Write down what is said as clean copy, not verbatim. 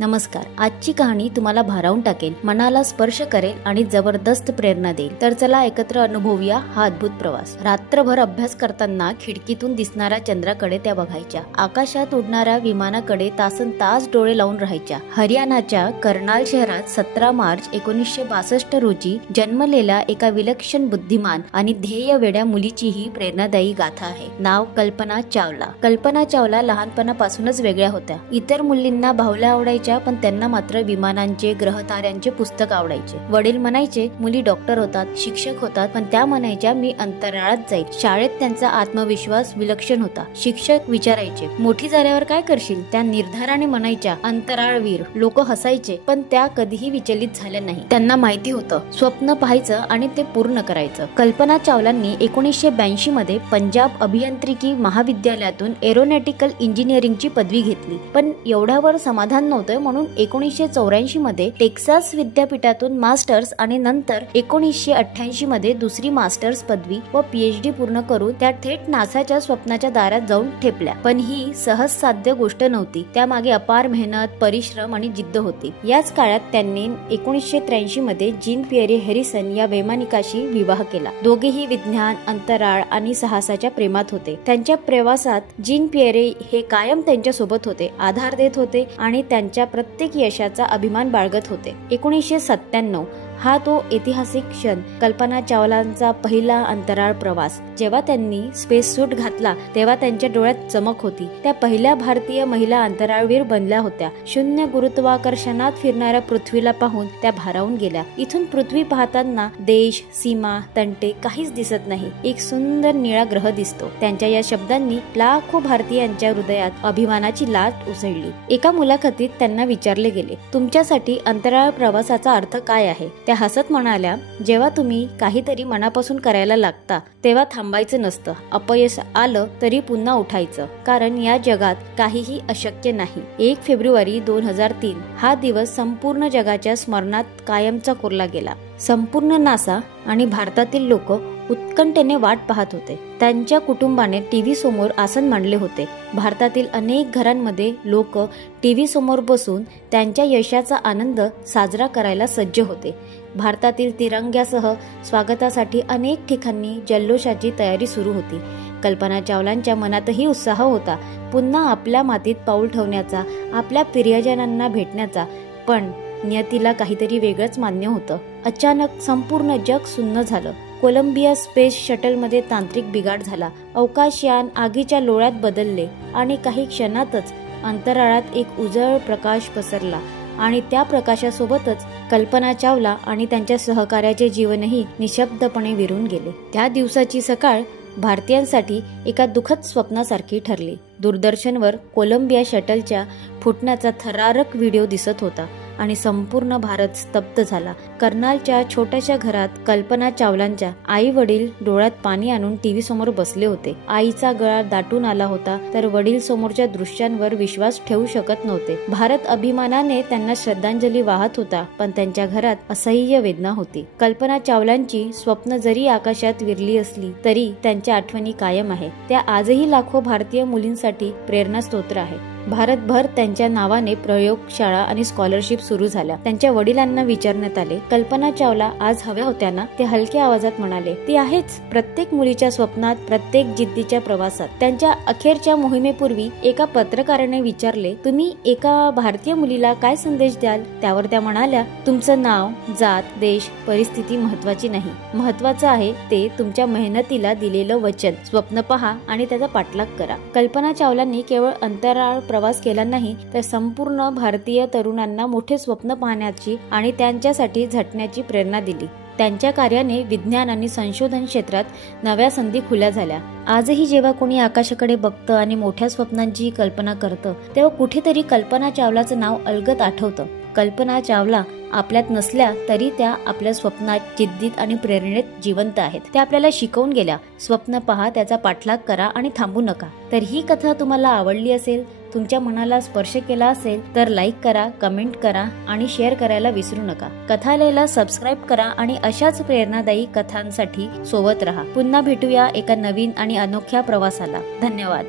नमस्कार. आजची कहाणी तुम्हाला भारावून टाकेल, मनाला स्पर्श करेल आणि जबरदस्त प्रेरणा देईल. तर चला एकत्र अनुभवूया हा अद्भुत प्रवास. रात्रभर अभ्यास करताना खिडकीतून दिसणाऱ्या चंद्राकडे त्या बघायच्या. आकाशात उडणाऱ्या विमानाकडे तासनतास डोळे लावून राहायच्या. हरियाणाच्या कर्नाल शहरात 17 मार्च 1962 रोजी जन्मलेल्या एका विलक्षण बुद्धिमान आणि ध्येय वेड्या मुलीची ही प्रेरणादायी गाथा आहे. नाव कल्पना चावला. कल्पना चावला लहानपणापासूनच वेगळ्या होत्या. इतर मुलींना बाहुल्या आवडायच्या, पण त्यांना मात्र विमानांचे, ग्रहताऱ्यांचे पुस्तक आवडायचे. वडील म्हणायचे मुली डॉक्टर होतात, शिक्षक होतात, पण त्या म्हणायच्या मी अंतराळात जाईल. शाळेत त्यांचा आत्मविश्वास विलक्षण होता. शिक्षक विचारायचे मोठी झाल्यावर काय करशील? त्या निर्धाराने म्हणायच्या अंतराळवीर. लोक हसायचे, पण त्या कधीही विचलित झाल्या नाही. त्यांना माहिती होतं स्वप्न पाहायचं आणि ते पूर्ण करायचं. कल्पना चावलांनी 1982 मध्ये पंजाब अभियांत्रिकी महाविद्यालयातून एरोनॉटिकल इंजिनिअरिंगची पदवी घेतली. पण एवढ्यावर समाधान नव्हतं, म्हणून 1984 मध्ये टेक्सास विद्यापीठातून मास्टर्स आणि नंतर 1988 मध्ये दुसरी मास्टर्स पदवी व PhD पूर्ण करून त्या थेट नासाच्या स्वप्नाच्या दारात जाऊन ठेपल्या. पण ही सहज साध्य गोष्ट नव्हती. त्यामागे अपार मेहनत, परिश्रम आणि जिद्द होती. याच काळात त्यांनी 1983 मध्ये जीन पियरे हॅरिसन या वैमानिकाशी विवाह केला. दोघेही विज्ञान, अंतराळ आणि साहसाच्या प्रेमात होते. त्यांच्या प्रवासात जीन पियरे हे कायम त्यांच्या सोबत होते, आधार देत होते आणि त्यांच्या प्रत्येक यशाचा अभिमान बाळगत होते. 1997 हा तो ऐतिहासिक क्षण. कल्पना चावलांचा पहिला अंतराळ प्रवास. जेव्हा त्यांनी स्पेस सूट घातला तेव्हा त्यांच्या डोळ्यात चमक होती. त्या पहिल्या भारतीय महिला अंतराळवीर बनल्या होत्या. शून्य गुरुत्वाकर्षणात फिरणाऱ्या पृथ्वीला पाहून त्या भारावून गेल्या. इथून पृथ्वी पाहताना देश, सीमा, तंटे काहीच दिसत नाही. एक सुंदर निळा ग्रह दिसतो. त्यांच्या या शब्दांनी लाखो भारतीयांच्या हृदयात अभिमानाची लाट उसळली. एका मुलाखतीत त्यांना विचारले गेले तुमच्यासाठी अंतराळ प्रवासाचा अर्थ काय आहे? त्या हसत म्हणाल्या जेव्हा तुम्ही काहीतरी मनापासून करायला लागता तेव्हा थांबायचं नसतं. अपयश आलं तरी पुन्हा उठायचं, कारण या जगात काहीही अशक्य नाही. 1 फेब्रुवारी 2003 हा दिवस संपूर्ण जगाच्या स्मरणात कायमचा कोरला गेला. संपूर्ण नासा आणि भारतातील लोक उत्कंठेने वाट पाहत होते. त्यांच्या कुटुंबाने टीव्ही समोर आसन मांडले होते. भारतातील अनेक घरांमध्ये लोक टीव्ही समोर बसून त्यांच्या यशाचा आनंद साजरा करायला सज्ज होते. भारतातील तिरंग्यासह स्वागतासाठी अनेक ठिकाणी जल्लोषाची तयारी सुरू होती. कल्पना चावलांच्या मनातही उत्साह होता, पुन्हा आपल्या मातीत पाऊल ठेवण्याचा, आपल्या प्रियजनांना भेटण्याचा. पण नियतीला काहीतरी वेगळंच मान्य होतं. अचानक संपूर्ण जग सुन्न झालं. कोलंबिया स्पेस शटलमध्ये तांत्रिक बिघाड झाला. अवकाशयान आगीच्या लोळ्यात बदलले आणि काही क्षणातच अंतराळात एक उजळ प्रकाश पसरला आणि त्या प्रकाशासोबतच कल्पना चावला आणि त्यांच्या सहकार्याचे जीवनही निशब्दपणे विरून गेले. त्या दिवसाची सकाळ भारतीयांसाठी एका दुःखद स्वप्नासारखी ठरली. दूरदर्शनवर कोलंबिया शटलच्या फुटण्याचा थरारक व्हिडिओ दिसत होता आणि संपूर्ण भारत स्तब्ध झाला. कर्नालच्या छोट्याशा घरात कल्पना चावलांच्या आई वडील डोळ्यात पाणी आणून टीव्ही समोर बसले होते. आईचा गळा दाटून आला होता, तर वडील समोरच्या दृश्यांवर विश्वास ठेवू शकत नव्हते. भारत अभिमानाने त्यांना श्रद्धांजली वाहत होता, पण त्यांच्या घरात असह्य वेदना होती. कल्पना चावलांची स्वप्न जरी आकाशात विरली असली तरी त्यांच्या आठवणी कायम आहे. त्या आजही लाखो भारतीय मुलींसाठी प्रेरणास्त्रोत आहे. भारतभर त्यांच्या नावाने प्रयोगशाळा आणि स्कॉलरशिप सुरू झाल्या. त्यांच्या वडिलांना विचारण्यात आले कल्पना चावला आज हव्या होत्या ना? ते हलक्या आवाजात म्हणाले ती आहेच, प्रत्येक मुलीच्या स्वप्नात, प्रत्येक जिद्दीच्या प्रवासात. त्यांच्या अखेरच्या मोहिमेपूर्वी एका पत्रकाराने विचारले तुम्ही एका भारतीय मुलीला काय संदेश द्याल? त्यावर त्या म्हणाल्या तुमचं नाव, जात, देश, परिस्थिती महत्वाची नाही. महत्वाचं आहे ते तुमच्या मेहनतीला दिलेलं वचन. स्वप्न पहा आणि त्याचा पाठलाग करा. कल्पना चावलांनी केवळ अंतराळ प्रवास केला नाही, तर संपूर्ण भारतीय तरुणांना मोठे स्वप्न पाहण्याची आणि त्यांच्यासाठी झटण्याची प्रेरणा दिली. त्यांच्या कार्याने विज्ञान आणि संशोधन क्षेत्रात नव्या संधी खुल्या झाल्या. आजही जेव्हा कोणी आकाशाकडे बघतं आणि मोठ्या स्वप्नांची कल्पना करतं, तेव्हा कुठेतरी कल्पना चावलाचं नाव अलगद आठवतं. कल्पना चावला आपल्यात नसल्या तरी त्या आपल्या स्वप्नात, जिद्दीत आणि प्रेरणेत जिवंत आहेत. त्या आपल्याला शिकवून गेल्या स्वप्न पहा, त्याचा पाठलाग करा आणि थांबू नका. तर ही कथा तुम्हाला आवडली असेल, तुमच्या मनाला स्पर्श केला असेल तर लाईक करा, कमेंट करा आणि शेअर करायला विसरू नका. कथालयला सबस्क्राईब करा आणि अशाच प्रेरणादायी कथांसाठी सोबत रहा. पुन्हा भेटूया एका नवीन आणि अनोख्या प्रवासाला. धन्यवाद.